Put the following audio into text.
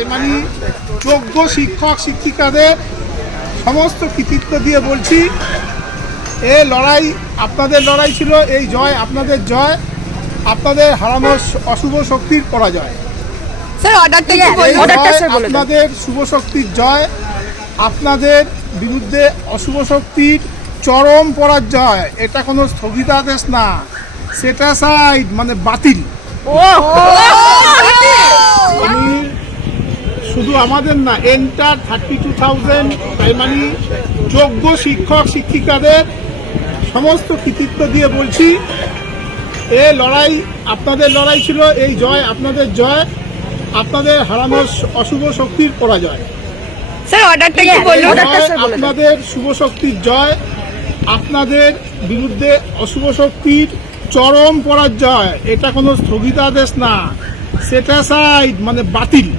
Primary যোগ্য শিক্ষক শিক্ষিকাদের সমস্ত কৃতিত্ব দিয়ে বলছি, এ লড়াই আপনাদের লড়াই ছিল, এই জয় আপনাদের জয়, আপনাদের হারানো অশুভ শক্তির পরাজয়। স্যার অর্ডারটা কি এই বলুন? জয় আপনাদের শুভ শক্তির জয়, আপনাদের বিরুদ্ধে অশুভ শক্তির চরম পরাজয়। এটা কোনো স্থগিতাদেশ না, সেটা সাইড মানে বাতিল। আমি শুধু আমাদের না, এন্টার 32,000 প্রাইমারি যোগ্য শিক্ষক শিক্ষিকাদের সমস্ত কৃতিত্ব দিয়ে বলছি, এ লড়াই আপনাদের লড়াই ছিল, এই জয় আপনাদের জয়, আপনাদের হারানো অশুভ শক্তির পরাজয়। স্যার অর্ডারটা কি বলুন? আপনাদের শুভ শক্তির জয়, আপনাদের বিরুদ্ধে অশুভ শক্তির চরম পরাজয়। এটা কোনো স্থগিতাদেশ না, সেটা সাইড মানে বাতিল।